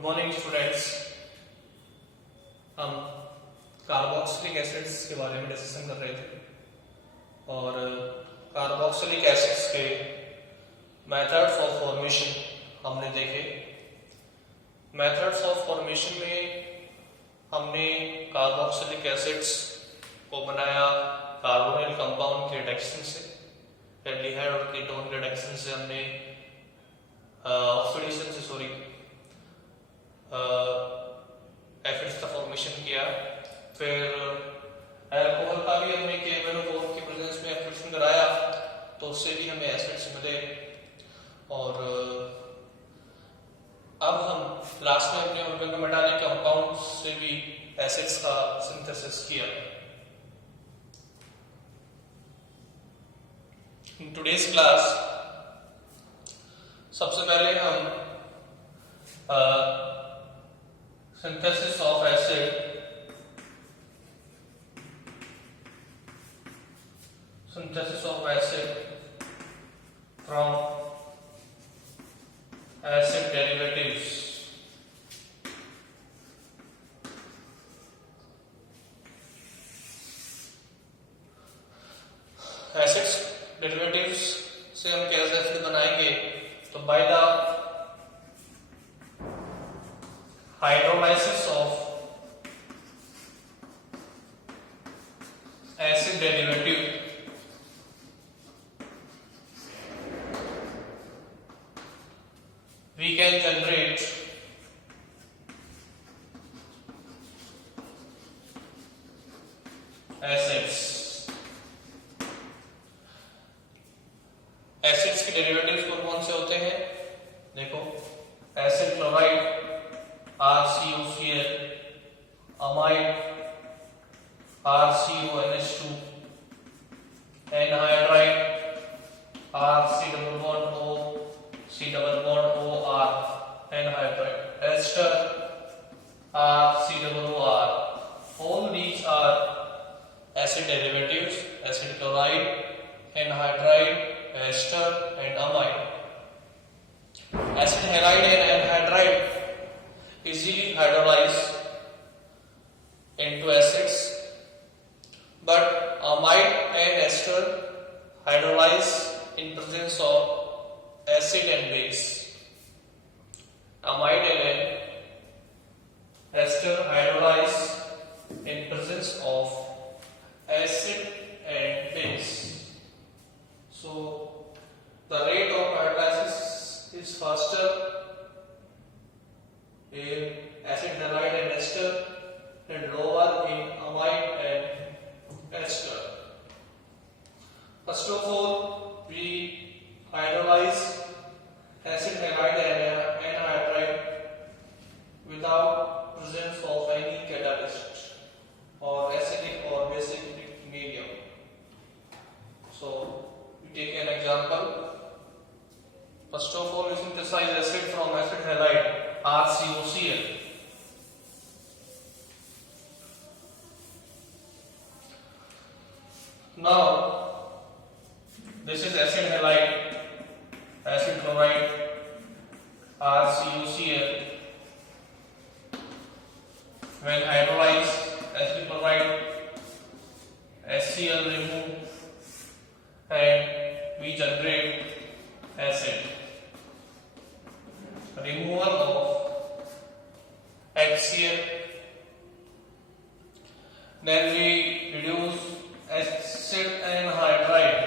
Good morning students. हम carboxylic acids के बारे में डिस्कशन कर रहे थे और कार्बोक्सिलिक एसिड्स के मेथड्स ऑफ फॉर्मेशन हमने देखे। मेथड्स ऑफ फॉर्मेशन में हमने कार्बोक्सिलिक एसिड्स को बनाया कार्बोनिल कंपाउंड के रिडक्शन से, एल्डिहाइड और कीटोन के रिडक्शन से हमने ऑक्सीडेशन से एसिड्स का फॉर्मेशन किया। फिर अल्कोहल का भी हमने KMnO4 की प्रेजेंस में ऑक्सीडेशन कराया तो उससे भी हमें एसिड्स मिले। और अब हम लास्ट में अपने ऑर्गेनिक मेटालिक कंपाउंड्स से भी एसिड्स का सिंथेसिस किया। इन टुडेज क्लास सबसे पहले हम synthesis of acid from acid derivatives. Acids derivatives से हम कैसे एसिड बनाएंगे, तो by the hydrolysis of acid derivative we can generate acids। Acids के डेरिवेटिव्स कौन से होते हैं? देखो, acid chloride RCOCl, amide RCONH2, anhydride RC double bond O C double bond OR, anhydride, ester RC double OR. All these are acid derivatives: acid chloride, anhydride, ester, and amide. Acid halide and anhydride easily hydrolyze into acids, but amide and ester hydrolyze in presence of acid and base. Amide and ester hydrolyze in presence of acid and base. So the rate of hydrolysis is faster in acid halide and ester and lower in amide and ester. First of all, we hydrolyze acid halide and anhydride without presence of any catalyst or acidic or basic medium. So we take an example. First of all, we synthesize acid from acid halide RCOCl. Now this is acid halide, acid chloride RCOCl. When hydrolyzed, acid chloride HCl remove and we generate acid. Removal of HCl, then we reduce acid anhydride,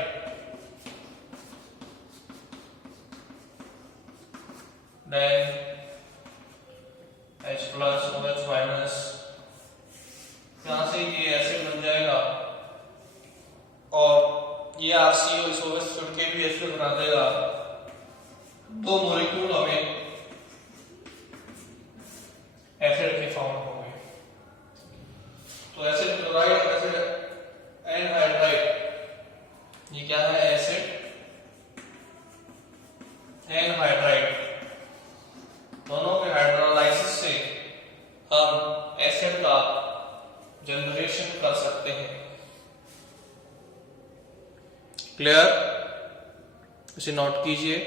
then H plus OH minus, यहाँ से ये एसिड बन जाएगा और ये RCO इस OH छोड़ के भी एसिड बना देगा। दो मॉलिक्यूल हमें एसिड के फॉर्म हो गए। तो एसिड क्लोराइड और एसिड एनहाइड्राइड, ये क्या है? Acid anhydride. दोनों के हाइड्रोलाइसिस से हम एसिड का जनरेशन कर सकते हैं। क्लियर? इसे नोट कीजिए।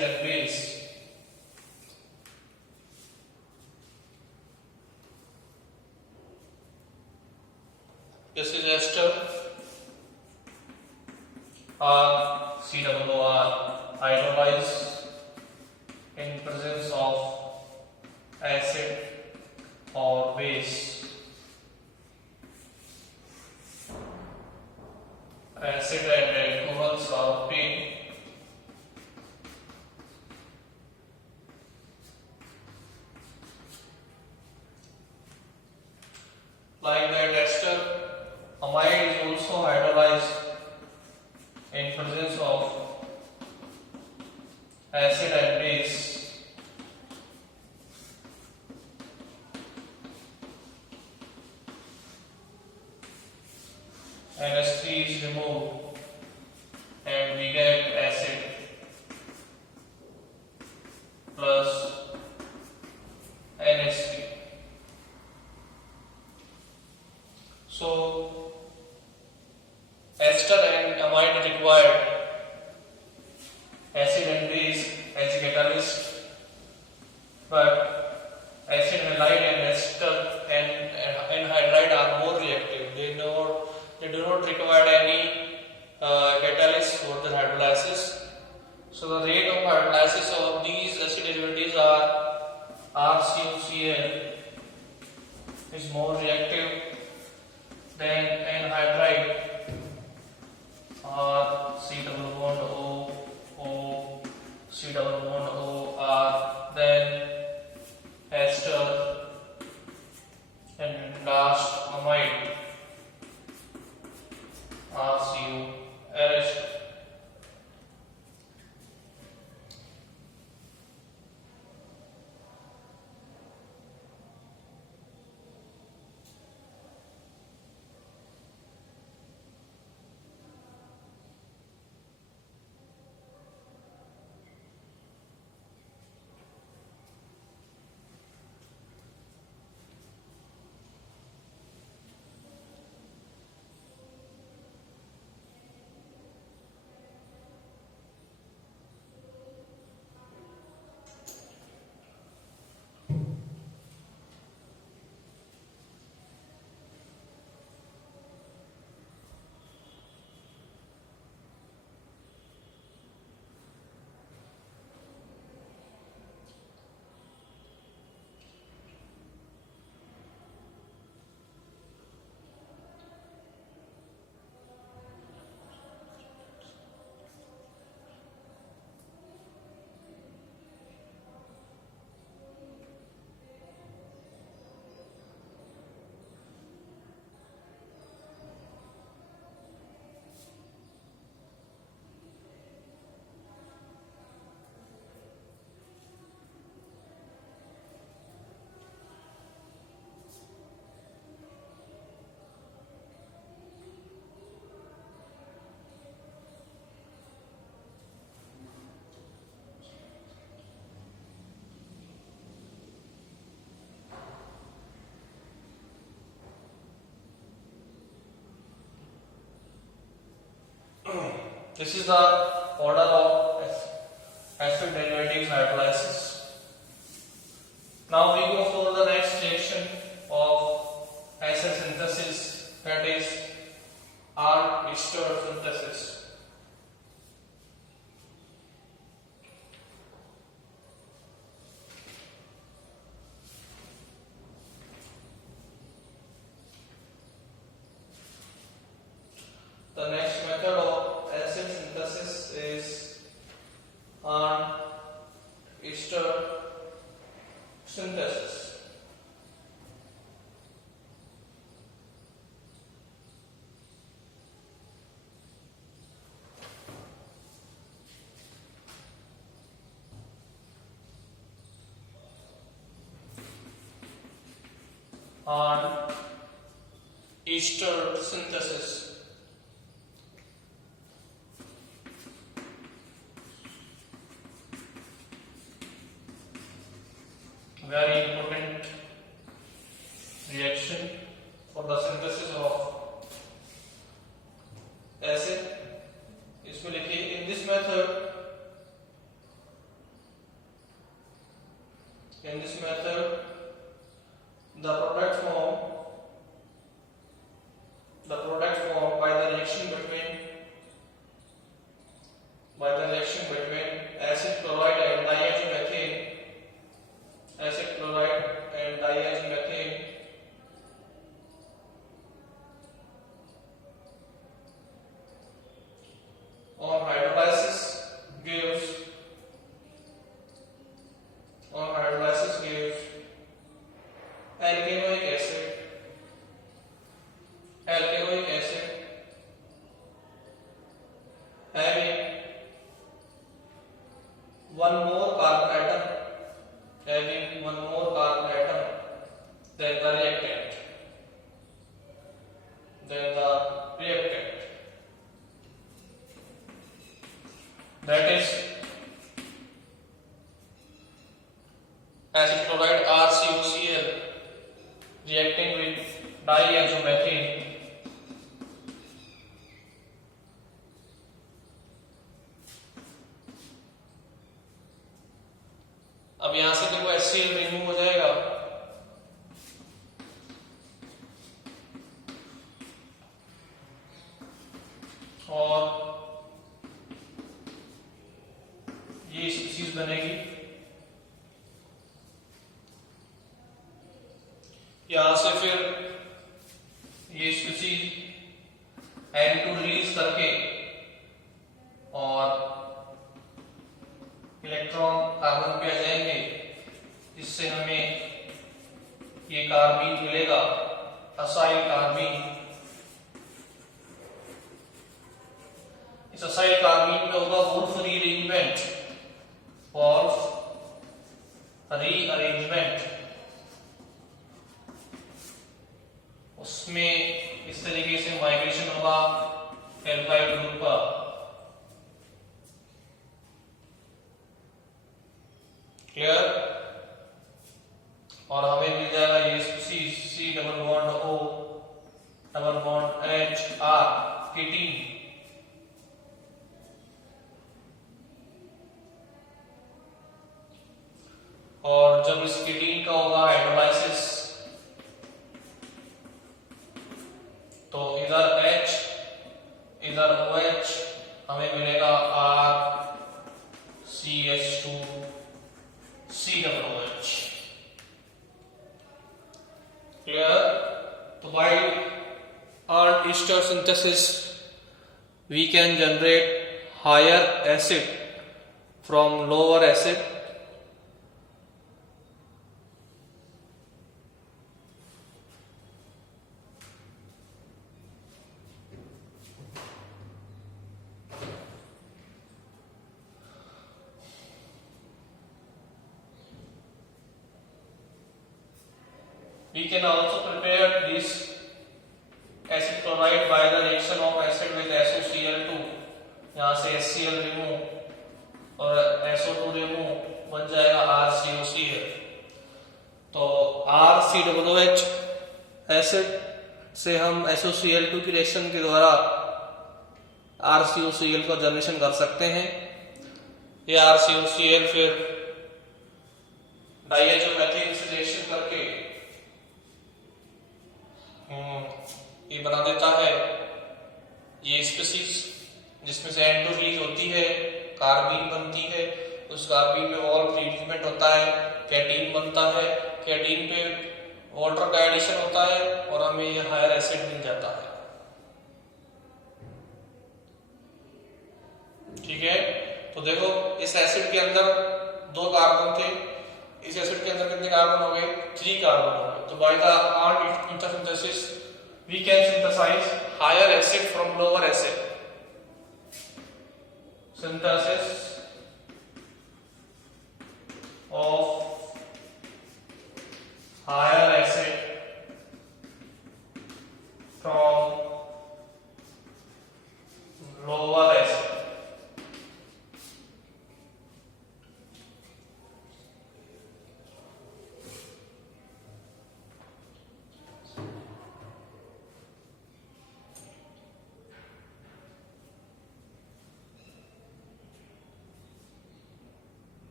acid and base. This is ester, COOR, hydrolyze in presence of acid or base. Acid and alcohols are obtained like that. Ester amide is also hydrolyzed in presence of acid and base. NH3 is removed and we get acid plus NH3. So ester and amide required acid and base as a catalyst, but acid halide and ester and anhydride are more reactive. They do not require any catalyst for the hydrolysis. So the rate of hydrolysis of these acid derivatives are RCOCl is more reactive than anhydride, or C double bond O, C double bond O, R, then ester, and last amide, RCOLH. This is the order of acid derivatives hydrolysis. Now we go for the next reaction of acid synthesis, that is R-ester synthesis. The next method of acid synthesis is R-ester synthesis. R-ester synthesis. Very important reaction for the synthesis of acid. इसमें लिखिए, in this method In this method, the product form by the reaction between acid chloride and diazomethane, on hydrolysis gives alkanoic acid having one more carbon atom than the reactant. That is acid chloride RCOCl reacting with diazomethane. अब यहां से देखो HCl remove हो जाएगा और ये स्पीशीज बनेगी। यहां से फिर ये स्पीशीज N2 रिलीज करके और इलेक्ट्रॉन कार्बन पे आ जाएंगे, जिससे हमें ये कार्बीन मिलेगा, असाइल कार्बीन। इस असाइल कार्बीन में होगा वुल्फ रीअरेंजमेंट। उसमें इस तरीके से माइग्रेशन होगा एल्काइल ग्रुप का। क्लियर? और हमें मिल जाएगा ये species C double bond O double bond H R केटीन। और जब इस केटीन का होगा हाइड्रोलाइसिस तो इधर H इधर OH हमें मिलेगा RCH2 COOH। क्लियर? तो by alt ester synthesis we can generate higher acid from lower acid. We can also prepare this acid chloride by the reaction of acid with SOCl2। यहाँ से HCl रिमूव और SO2 remove बन जाएगा RCOCl। तो RCOOH acid से हम SOCl2 की रिएक्शन के द्वारा RCOCl का जनरेशन कर सकते हैं। ये RCOCl फिर डाइएजोमेथेन से रिएक्शन करके ये बना देता है ये स्पीशीज, जिसमें से N2 रिलीज होती है, कार्बीन बनती है, उस कार्बीन में वॉल्फ रीअरेंजमेंट होता है, कैटीन बनता है, कैटीन पे वाटर का एडिशन होता है और हमें ये हायर एसिड मिल जाता है। ठीक है? तो देखो इस एसिड के अंदर 2 कार्बन थे, इस एसिड के अंदर कितने कार्बन हो गए? 3 कार्बन हो गए। तो by the alt ester synthesis we can synthesize higher acid from lower acid. Synthesis of higher acid from lower acid.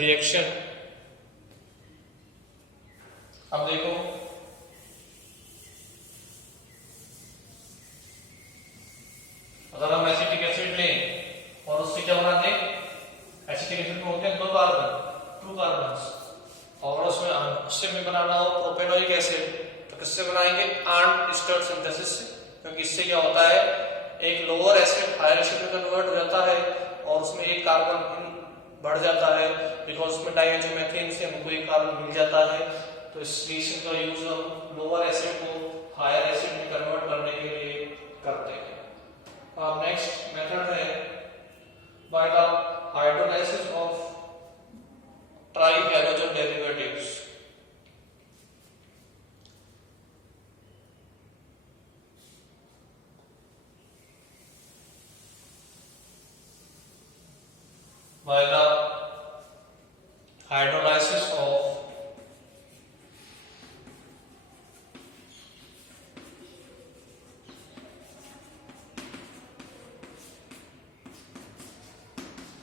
Reaction. अब देखो अगर हम एसिटिक एसिड लें और उससे क्या बना दें, एसिटिक एसिड में होते हैं दो कार्बन, टू कार्बन्स, और उससे में बनाना हो प्रोपेनोइक एसिड तो किससे बनाएंगे, आर्न स्टर्ड सिंथेसिस से। क्योंकि इससे क्या होता है, एक लोअर एसिड हायर एसिड में कन्वर्ट हो जाता है और उसमें एक कार्बन बढ़ जाता है, बिकॉज उसमें डाइएथेन से हमको एक कार्बन मिल जाता है। तो इस रिएक्शन का यूज हम लोअर एसिड को हायर एसिड में कन्वर्ट करने के लिए करते हैं। अब नेक्स्ट मेथड है by the hydrolysis of trihalogen derivatives. By the hydrolysis of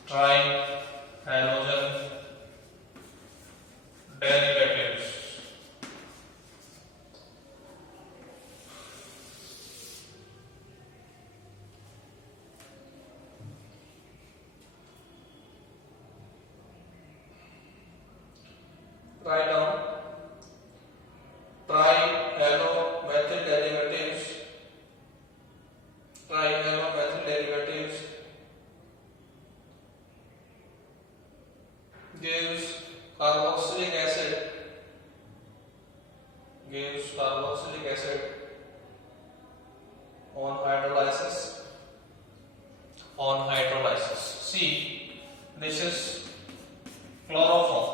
trihalogen derivatives, write down trihalomethyl derivatives, trihalomethyl derivatives gives carboxylic acid, on hydrolysis. See, this is chloroform.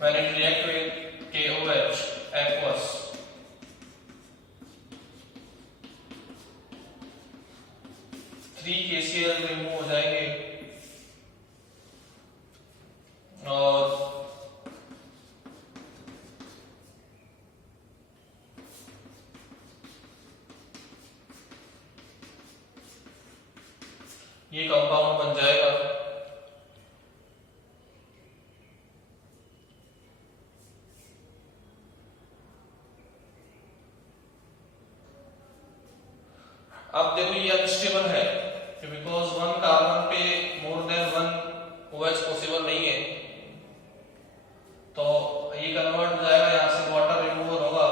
When it react with KOH aqueous, three KCl remove हो जाएंगे और ये कंपाउंड बन जाएगा अब देखो ये अनस्टेबल है बिकॉज वन कार्बन पे more than one OH possible नहीं है, तो ये कन्वर्ट हो जाएगा, यहां से वाटर रिमूवल होगा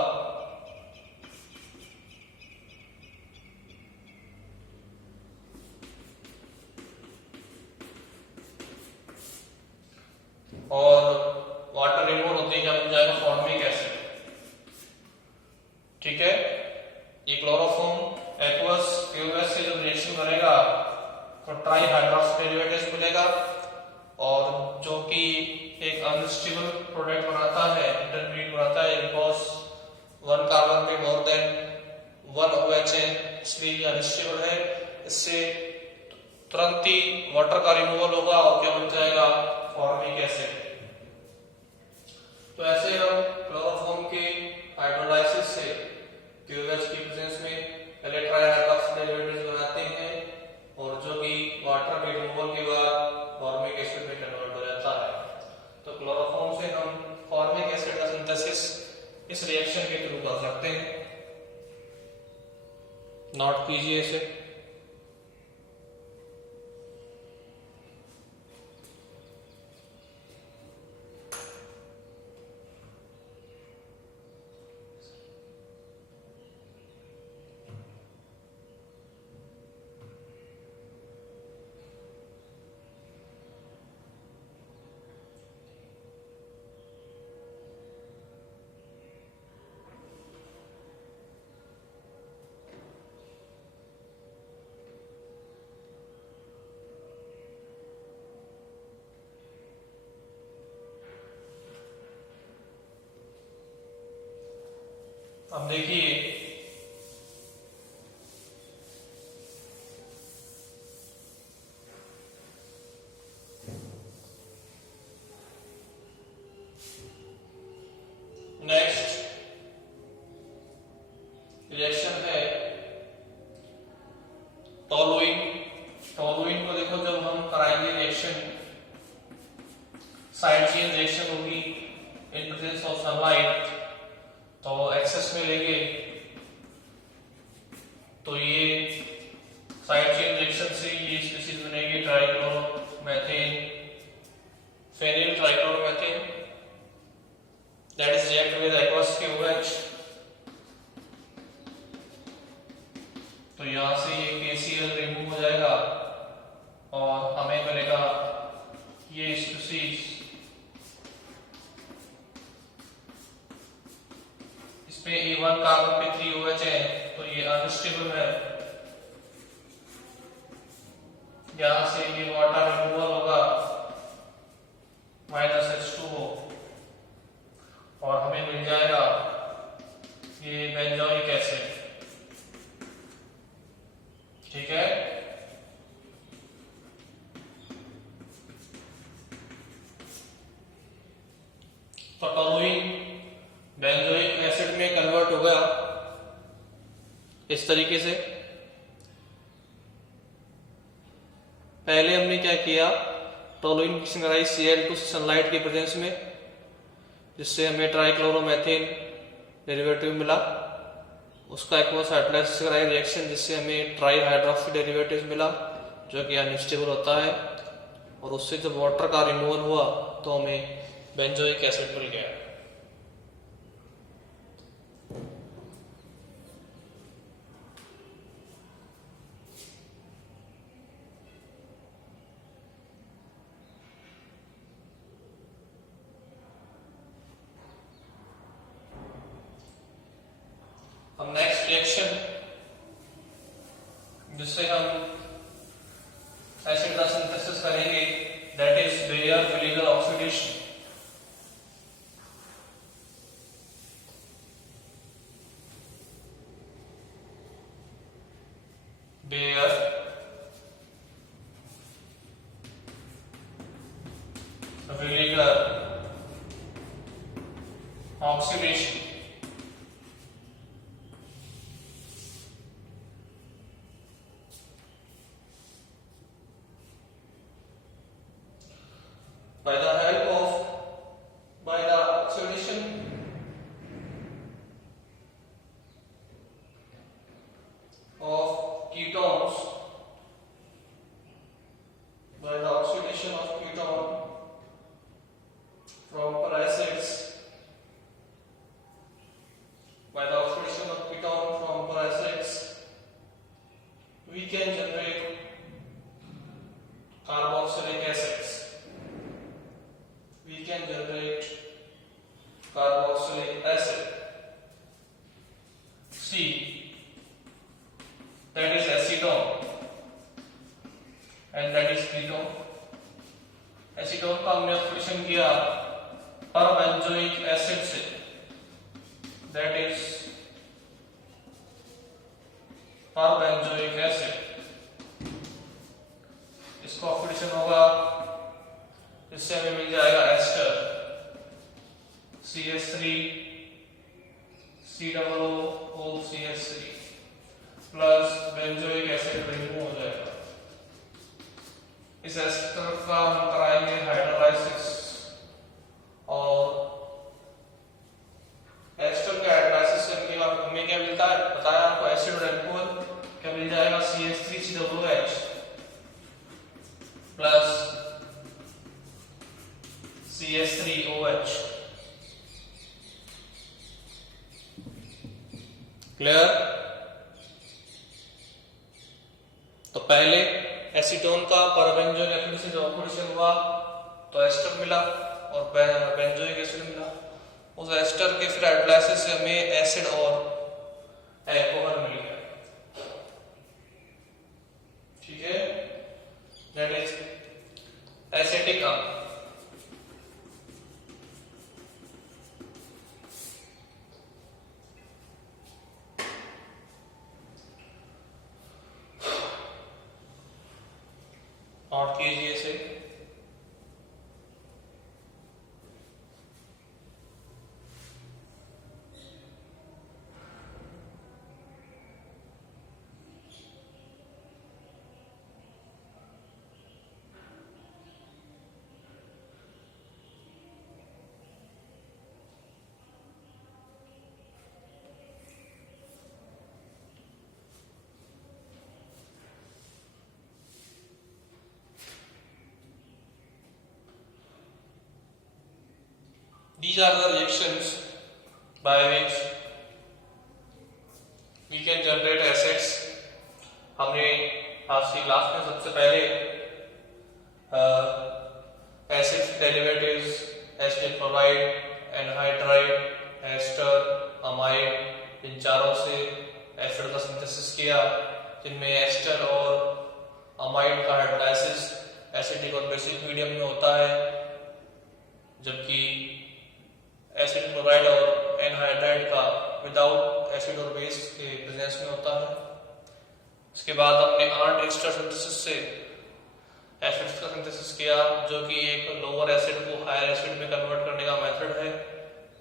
और वाटर रिमूवल होते ही क्या बन जाएगा, फॉर्मिक एसिड। ठीक है, ये क्लोरोफॉर्म एक्वस KOH से जब रिएक्शन करेगा तो ट्राइहाइड्रॉक्सी डेरिवेटिव्स मिलेगा और जो कि एक अनस्टेबल प्रोडक्ट बनाता है, इंटरमीडिएट बनाता है, बिकॉज वन कार्बन में मोर देन वन OH है, इसलिए अनस्टेबल है। इससे तुरंत ही वाटर का रिमूवल होगा और क्या बन जाएगा, फॉर्मिक एसिड। तो ऐसे हम क्लोरोफॉर्म के हाइड्रोलाइसिस से KOH की प्रेजेंस में ट्राइहाइड्रॉक्सी डेरिवेटिव्स बनाते हैं और जो कि वाटर के रिमूवल के बाद फॉर्मिक एसिड में कन्वर्ट हो जाता है। तो क्लोरोफॉर्म से हम फॉर्मिक एसिड का सिंथेसिस इस रिएक्शन के थ्रू कर सकते हैं। नोट कीजिए इसे। अब देखिए नेक्स्ट रिएक्शन है टोलुइन। टोलुइन को देखो जब हम कराएंगे रिएक्शन बेंजील trichloromethane that is react with aqueous के OH। तो यहां से ये KCl रिमूव हो जाएगा और हमें मिलेगा ये स्पीसीज। इसमें A1 कार्बन पे 3 OH है तो ये अनस्टेबल है। यहां से ये वाटर रिमूवल होगा -H2O और हमें मिल जाएगा ये बेंजोइक एसिड। ठीक है, तो टोलुइन बेंजोइक एसिड में कन्वर्ट हो गया इस तरीके से। पहले हमने क्या किया, टोलुइन की सिंगराइज Cl2 सनलाइट की प्रेजेंस में, जिससे हमें ट्राइक्लोरोमेथेन डेरिवेटिव मिला। उसका एक्वस हाइड्रोलाइसिस रिएक्शन जिससे हमें ट्राई हाइड्रोक्सी डेरिवेटिव मिला जो कि अनस्टेबल होता है, और उससे जब वाटर का रिमूवल हुआ तो हमें बेंजोइक एसिड मिल गया। अब नेक्स्ट रिएक्शन जिससे हम एसिड का सिंथेसिस करेंगे दैट इज बेयर विनेगर ऑक्सीडेशन। बेयर विनेगर oxidation. By the oxidation of ketones, by the oxidation of ketone from peracids, by the oxidation of ketone from peracids, we can generate carboxylic acids. We can generate carboxylic acid C, that is acetone and that is ketone. Acetone का हमने oxidation किया perbenzoic acid से, that is perbenzoic acid. इसका oxidation होगा, इससे हमें मिल जाएगा ester CH3 COOCH3 plus benzoic acid remove हो जाएगा। इस एस्टर का हम कराएंगे हाइड्रोलाइसिस, और एस्टर के हाइड्रोलाइसिस करने के बाद हमें क्या मिलता है, बताया आपको एसिड और एल्कोहल क्या मिल जाएगा, CH3COOH प्लस CH3OH। क्लियर? तो पहले एसीटोन का परबेंजोइक एसिड से जो ऑक्सीडेशन हुआ तो एस्टर मिला और बेंजोइक एसिड मिला। उस एस्टर के फिर हाइड्रोलाइसिस से हमें एसिड और एल्कोहल मिल गया। ठीक है, दैट इज एसिटिक अम्ल। नोट कीजिए इसे। These are the reactions by which we can generate acids. हमने आज की क्लास में सबसे पहले acid derivatives, acid chloride, anhydride, ester, amide, इन चारों से एसिड का सिंथेसिस किया, जिनमें एस्टर और अमाइड का हाइड्रोलाइसिस एसिडिक और बेसिक मीडियम में होता है, जबकि एसिड क्लोराइड और एनहाइड्राइड का विदाउट एसिड और बेस के प्रेजेंस में होता है। इसके बाद हमने आर्ट एस्टर सिंथेसिस से एसिड्स का सिंथेसिस किया, जो कि एक लोअर एसिड को हायर एसिड में कन्वर्ट करने का मेथड है।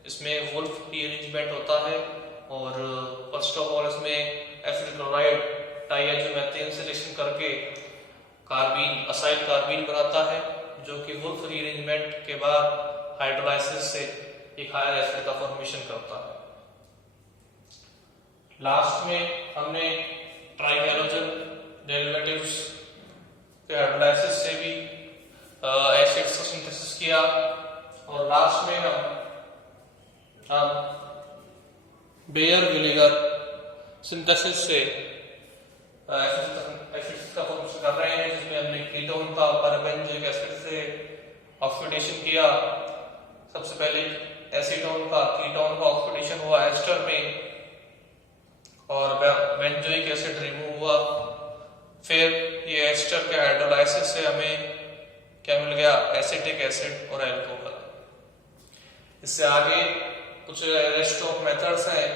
इसमें वुल्फ रीअरेंजमेंट होता है और फर्स्ट ऑफ ऑल इसमें एसिड क्लोराइड डाइआइसोमेथेन से रिएक्शन करके कार्बीन, असाइल कार्बीन बनाता है, जो कि वुल्फ रीअरेंजमेंट के बाद हाइड्रोलाइसिस से एक हायर एसिड का फॉर्मेशन करता है। लास्ट में हमने ट्राइहैलोजन डेरिवेटिव्स के हाइड्रोलाइसिस से भी एसिड्स का सिंथेसिस किया, और लास्ट में हम बेयर विनेगर सिंथेसिस से एसिड्स का फॉर्मेशन कर रहे हैं, जिसमें हमने कीटोन का परबेंजोइक एसिड से ऑक्सीडेशन किया। सबसे पहले एसीटोन का कीटोन का ऑक्सीडेशन हुआ एस्टर में और बेंजोइक एसिड रिमूव हुआ। फिर ये एस्टर के हाइड्रोलाइसिस से हमें क्या मिल गया? एसिटिक एसिड और एल्कोहल। इससे आगे कुछ रेस्ट ऑफ मेथड्स हैं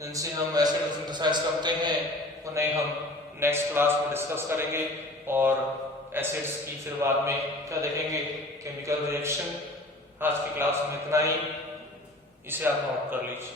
जिनसे हम एसिड सिंथेसाइज करते हैं, उन्हें हम नेक्स्ट क्लास में डिस्कस करेंगे, और एसिड्स की फिर बाद में क्या देखेंगे? Chemical reaction. आज की क्लास में इतना ही, इसे आप नोट कर लीजिए।